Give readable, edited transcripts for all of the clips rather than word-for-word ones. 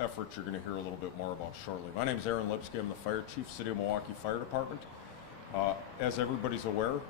efforts you're going to hear a little bit more about shortly. My name is Aaron Lipsky. I'm the Fire Chief, City of Milwaukee Fire Department. As everybody's aware,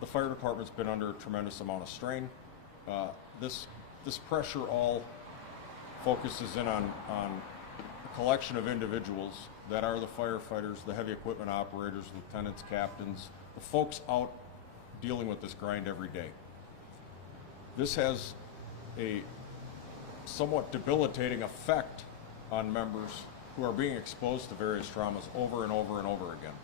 the Fire Department's been under a tremendous amount of strain. This pressure all focuses in on a collection of individuals that are the firefighters, the heavy equipment operators, lieutenants, captains, the folks out dealing with this grind every day. This has a somewhat debilitating effect on members who are being exposed to various traumas over and over and over again.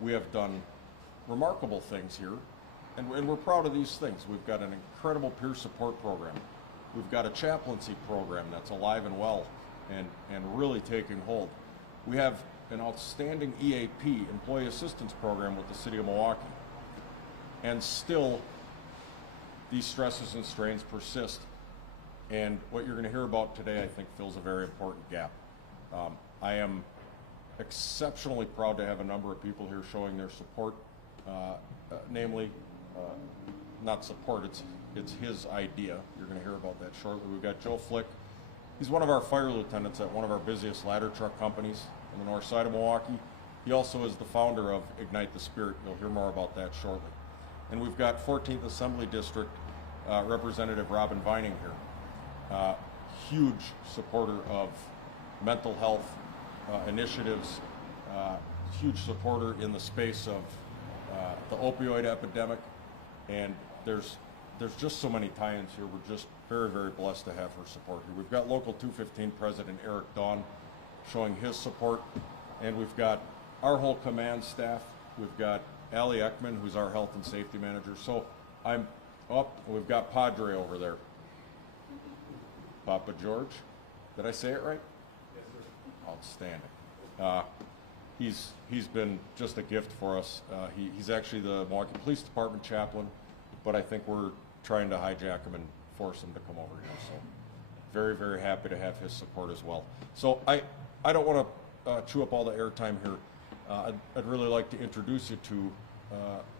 We have done remarkable things here, and we're proud of these things. We've got an incredible peer support program. We've got a chaplaincy program that's alive and well and really taking hold. We have an outstanding EAP, Employee Assistance Program, with the City of Milwaukee. And still, these stresses and strains persist. And what you're going to hear about today, I think, fills a very important gap. I am exceptionally proud to have a number of people here showing their support, namely, not support, it's his idea. You're going to hear about that shortly. We've got Joe Flick. He's one of our fire lieutenants at one of our busiest ladder truck companies on the north side of Milwaukee. He also is the founder of Ignite the Spirit. You'll hear more about that shortly. And we've got 14th Assembly District Representative Robin Vining here. Huge supporter of mental health initiatives, huge supporter in the space of the opioid epidemic, and there's just so many tie-ins here. We're just very, very blessed to have her support here. We've got Local 215 President Eric Dawn showing his support, and we've got our whole command staff. We've got Allie Ekman, who's our health and safety manager. So I'm up, and we've got Padre over there. Papa George, did I say it right? Yes, sir. Outstanding. He's been just a gift for us. He's actually the Milwaukee Police Department chaplain, but I think we're trying to hijack him and force him to come over here. So very, very happy to have his support as well. So I don't want to chew up all the airtime here. I'd really like to introduce you to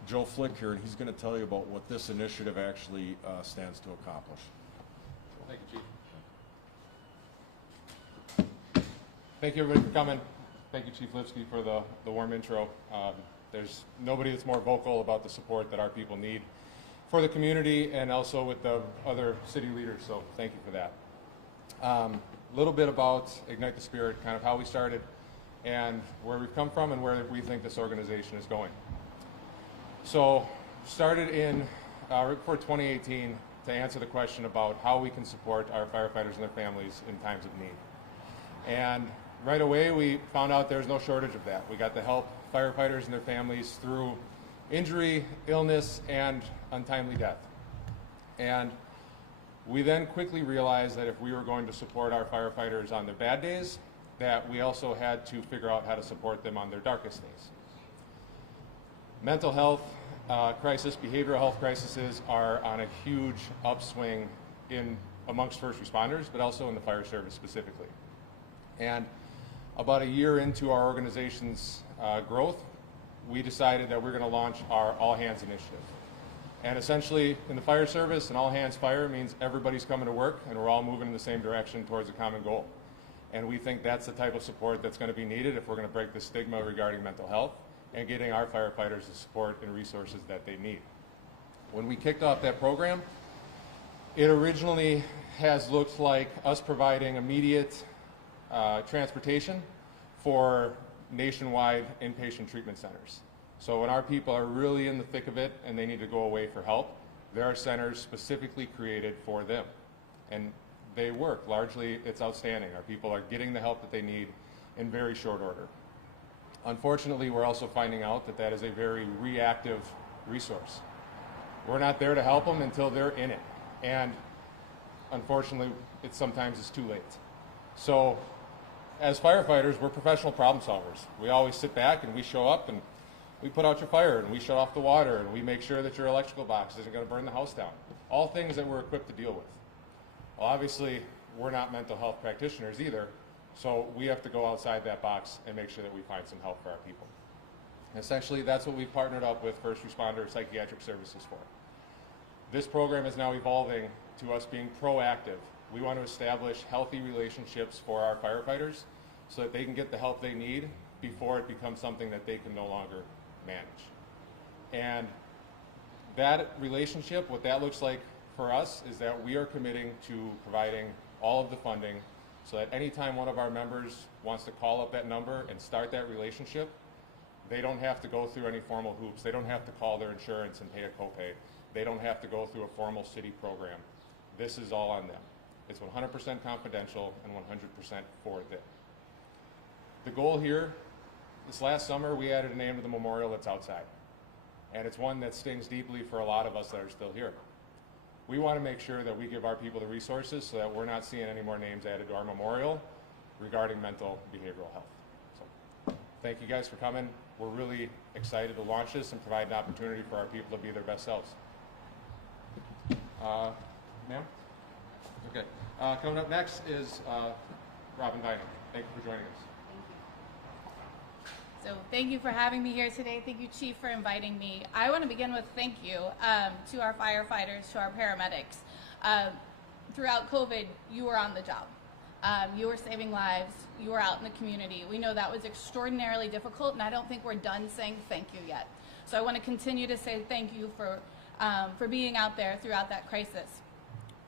Joe Flick here, and he's going to tell you about what this initiative actually stands to accomplish. Thank you, Chief. Thank you, everybody, for coming. Thank you, Chief Lipsky, for the warm intro. There's nobody that's more vocal about the support that our people need for the community and also with the other city leaders, so thank you for that. A little bit about Ignite the Spirit, kind of how we started and where we've come from and where we think this organization is going. So, started in right before 2018 to answer the question about how we can support our firefighters and their families in times of need. And right away we found out there's no shortage of that. We got to help firefighters and their families through injury, illness, and untimely death. And we then quickly realized that if we were going to support our firefighters on their bad days, that we also had to figure out how to support them on their darkest days. Mental health crisis, behavioral health crises are on a huge upswing amongst first responders, but also in the fire service specifically. And about a year into our organization's growth, we decided that we're going to launch our All Hands initiative. And essentially, in the fire service, an all hands fire means everybody's coming to work and we're all moving in the same direction towards a common goal. And we think that's the type of support that's going to be needed if we're going to break the stigma regarding mental health and getting our firefighters the support and resources that they need. When we kicked off that program, it originally has looked like us providing immediate transportation for nationwide inpatient treatment centers. So when our people are really in the thick of it and they need to go away for help, there are centers specifically created for them. And they work. Largely, it's outstanding. Our people are getting the help that they need in very short order. Unfortunately, we're also finding out that that is a very reactive resource. We're not there to help them until they're in it. And unfortunately, sometimes it's too late. So as firefighters, we're professional problem solvers. We always sit back and we show up and we put out your fire and we shut off the water and we make sure that your electrical box isn't going to burn the house down. All things that we're equipped to deal with. Well, obviously, we're not mental health practitioners either, so we have to go outside that box and make sure that we find some help for our people. Essentially, that's what we've partnered up with first responder psychiatric services for. This program is now evolving to us being proactive We want to establish healthy relationships for our firefighters so that they can get the help they need before it becomes something that they can no longer manage. And that relationship, what that looks like for us is that we are committing to providing all of the funding so that anytime one of our members wants to call up that number and start that relationship, they don't have to go through any formal hoops. They don't have to call their insurance and pay a copay. They don't have to go through a formal city program. This is all on them. It's 100% confidential and 100% for them. The goal here, this last summer, we added a name to the memorial that's outside. And it's one that stings deeply for a lot of us that are still here. We want to make sure that we give our people the resources so that we're not seeing any more names added to our memorial regarding mental behavioral health. So, thank you guys for coming. We're really excited to launch this and provide an opportunity for our people to be their best selves. Ma'am? Okay. Coming up next is Robin Vining. Thank you for joining us. So thank you for having me here today. Thank you, Chief, for inviting me. I want to begin with thank you to our firefighters, to our paramedics. Throughout COVID, you were on the job. You were saving lives. You were out in the community. We know that was extraordinarily difficult, and I don't think we're done saying thank you yet. So I want to continue to say thank you for being out there throughout that crisis.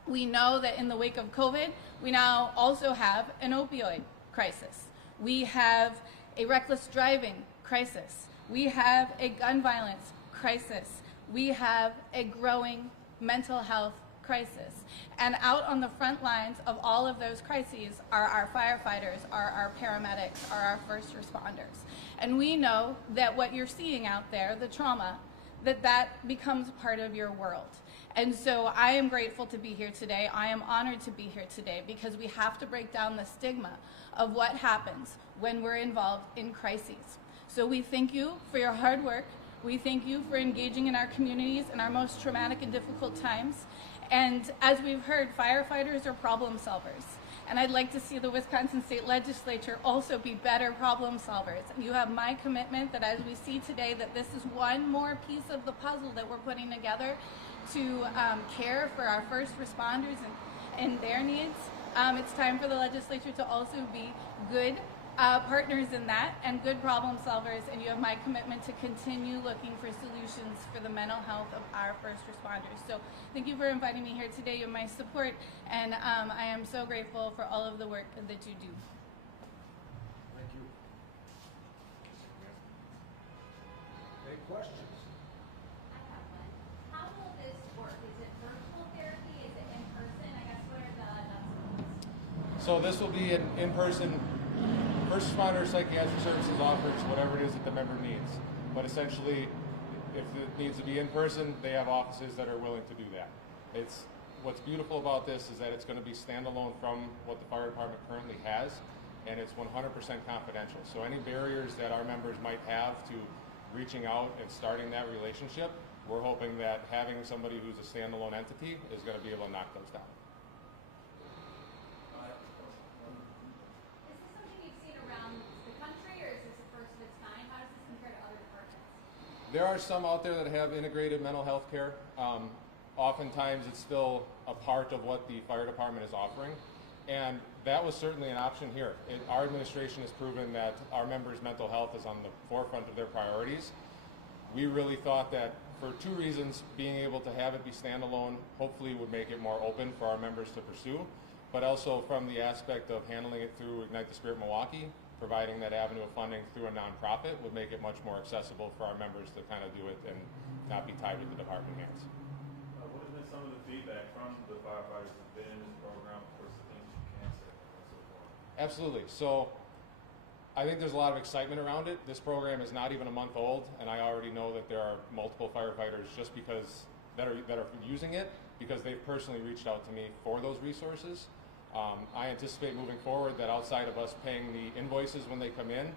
We know that in the wake of COVID, we now also have an opioid crisis. We have a reckless driving crisis. We have a gun violence crisis. We have a growing mental health crisis. And out on the front lines of all of those crises are our firefighters, are our paramedics, are our first responders. And we know that what you're seeing out there, the trauma, that becomes part of your world. And so I am grateful to be here today. I am honored to be here today because we have to break down the stigma of what happens when we're involved in crises. So we thank you for your hard work. We thank you for engaging in our communities in our most traumatic and difficult times. And as we've heard, firefighters are problem solvers. And I'd like to see the Wisconsin State Legislature also be better problem solvers. And you have my commitment that as we see today that this is one more piece of the puzzle that we're putting together to care for our first responders and their needs. It's time for the legislature to also be good partners in that and good problem solvers, and you have my commitment to continue looking for solutions for the mental health of our first responders. So thank you for inviting me here today. You have my support, and I am so grateful for all of the work that you do. Thank you. Any questions? I have one. How will this work? Is it virtual therapy? Is it in person? I guess what are the nuts and bolts? So this will be an in-person. First responder psychiatric services offers whatever it is that the member needs. But essentially, if it needs to be in person, they have offices that are willing to do that. What's beautiful about this is that it's going to be standalone from what the fire department currently has, and it's 100% confidential. So any barriers that our members might have to reaching out and starting that relationship, we're hoping that having somebody who's a standalone entity is going to be able to knock those down. Is this something you've seen around the country, or is this a first of its kind? How does this compare to other departments? There are some out there that have integrated mental health care. Oftentimes it's still a part of what the fire department is offering, and that was certainly an option here. Our administration has proven that our members' mental health is on the forefront of their priorities. We really thought that for two reasons, being able to have it be standalone hopefully would make it more open for our members to pursue, but also from the aspect of handling it through Ignite the Spirit Milwaukee, providing that avenue of funding through a nonprofit would make it much more accessible for our members to kind of do it and not be tied to the department hands. What has been some of the feedback from the firefighters who've been in this program, of course, the things you can't say and so forth? Absolutely. So I think there's a lot of excitement around it. This program is not even a month old, and I already know that there are multiple firefighters just because that are using it because they've personally reached out to me for those resources. I anticipate moving forward that outside of us paying the invoices when they come in,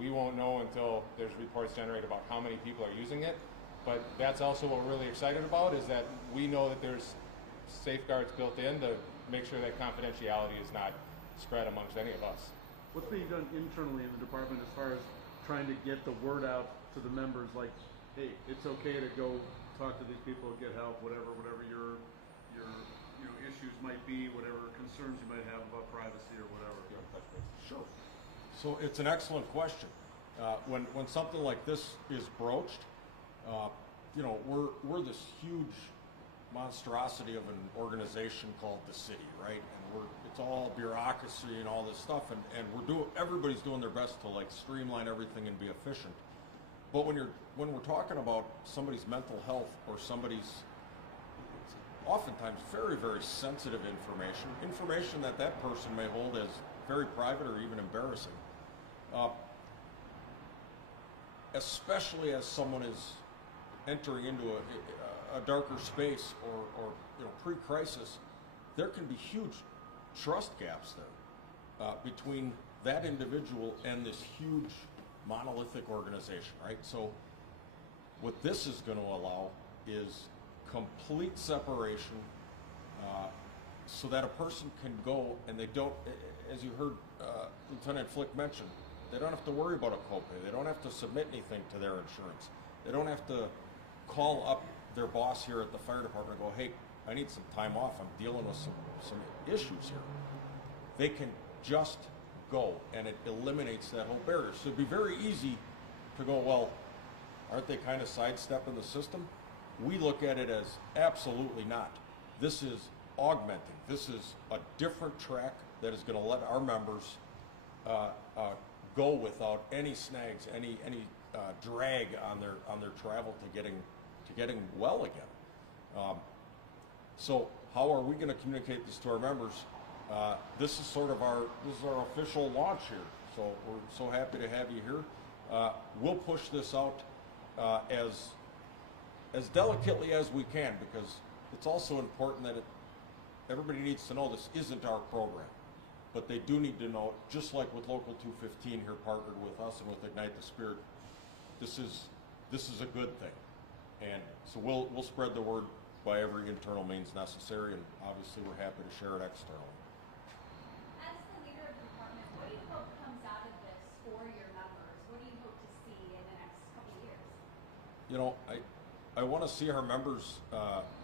we won't know until there's reports generated about how many people are using it. But that's also what we're really excited about, is that we know that there's safeguards built in to make sure that confidentiality is not spread amongst any of us. What's being done internally in the department as far as trying to get the word out to the members, like, hey, it's okay to go talk to these people, get help, whatever your issues might be, whatever concerns you might have about privacy or whatever. Sure. So it's an excellent question. When something like this is broached, we're this huge monstrosity of an organization called the city, right? And it's all bureaucracy and all this stuff, and everybody's doing their best to like streamline everything and be efficient. But when we're talking about somebody's mental health or somebody's oftentimes very, very sensitive information that person may hold as very private or even embarrassing, especially as someone is entering into a darker space or pre-crisis, there can be huge trust gaps there between that individual and this huge monolithic organization, right? So what this is going to allow is complete separation so that a person can go and they don't, as you heard Lieutenant Flick mention, they don't have to worry about a copay. They don't have to submit anything to their insurance. They don't have to call up their boss here at the fire department and go, hey, I need some time off. I'm dealing with some issues here. They can just go, and it eliminates that whole barrier. So it'd be very easy to go, well, aren't they kind of sidestepping the system? We look at it as absolutely not. This is augmenting. This is a different track that is going to let our members go without any snags, any drag on their travel to getting well again. So how are we going to communicate this to our members? This is our official launch here. So we're so happy to have you here. We'll push this out as delicately as we can, because it's also important that everybody needs to know this isn't our program. But they do need to know, just like with Local 215 here partnered with us and with Ignite the Spirit, this is a good thing. And so we'll spread the word by every internal means necessary, and obviously we're happy to share it externally. As the leader of the department, what do you hope comes out of this for your members? What do you hope to see in the next couple of years? I want to see our members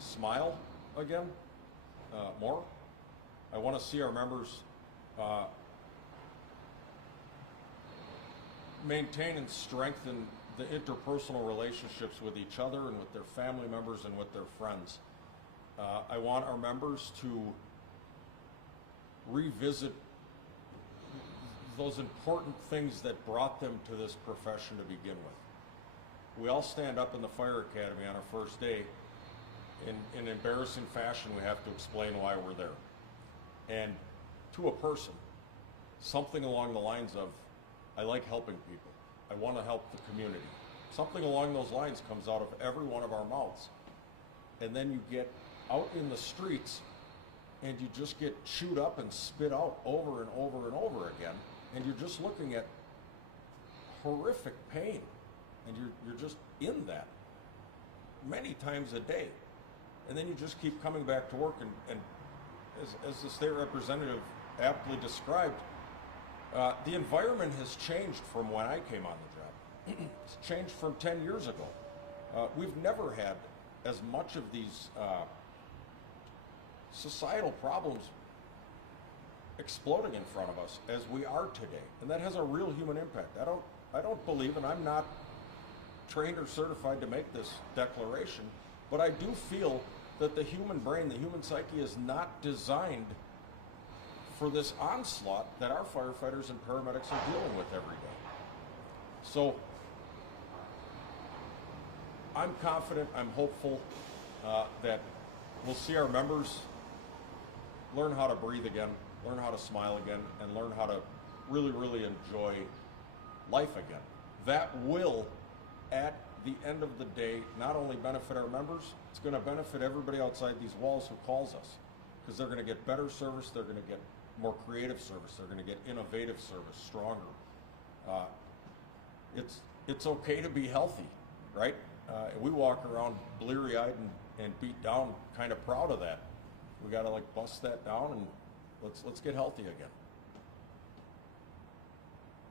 smile again more. I want to see our members maintain and strengthen the interpersonal relationships with each other and with their family members and with their friends. I want our members to revisit those important things that brought them to this profession to begin with. We all stand up in the fire academy on our first day. In embarrassing fashion, we have to explain why we're there. And to a person, something along the lines of, I like helping people. I want to help the community. Something along those lines comes out of every one of our mouths. And then you get out in the streets and you just get chewed up and spit out over and over and over again. And you're just looking at horrific pain. And you're just in that many times a day. And then you just keep coming back to work, and as the state representative aptly described, the environment has changed from when I came on the job. It's changed from 10 years ago. We've never had as much of these societal problems exploding in front of us as we are today, and that has a real human impact. I don't believe, and I'm not trained or certified to make this declaration, but I do feel that the human brain, the human psyche, is not designed for this onslaught that our firefighters and paramedics are dealing with every day. So I'm confident, I'm hopeful that we'll see our members learn how to breathe again, learn how to smile again, and learn how to really, really enjoy life again. That will, at the end of the day, not only benefit our members, it's going to benefit everybody outside these walls who calls us, because they're going to get better service, they're going to get more creative service, they're going to get innovative service, stronger. It's okay to be healthy, right? We walk around bleary-eyed and beat down, kind of proud of that. We got to like bust that down and let's get healthy again.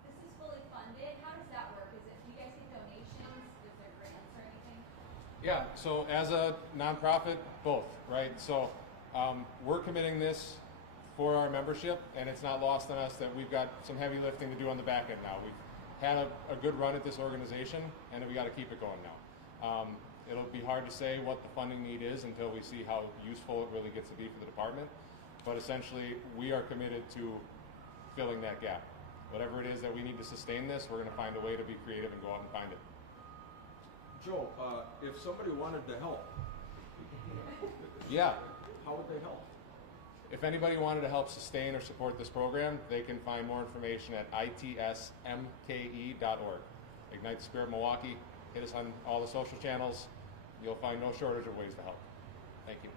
This is fully funded. How does that work? Do you guys get donations? Is there grants or anything? Yeah, so as a nonprofit, both, right? So We're committing this for our membership, and it's not lost on us that we've got some heavy lifting to do on the back end now. We've had a good run at this organization, and we got to keep it going now. It'll be hard to say what the funding need is until we see how useful it really gets to be for the department. But essentially, we are committed to filling that gap. Whatever it is that we need to sustain this, we're going to find a way to be creative and go out and find it. Joe, if somebody wanted to help, Yeah. how would they help? If anybody wanted to help sustain or support this program, they can find more information at itsmke.org. Ignite the Spirit Milwaukee. Hit us on all the social channels. You'll find no shortage of ways to help. Thank you.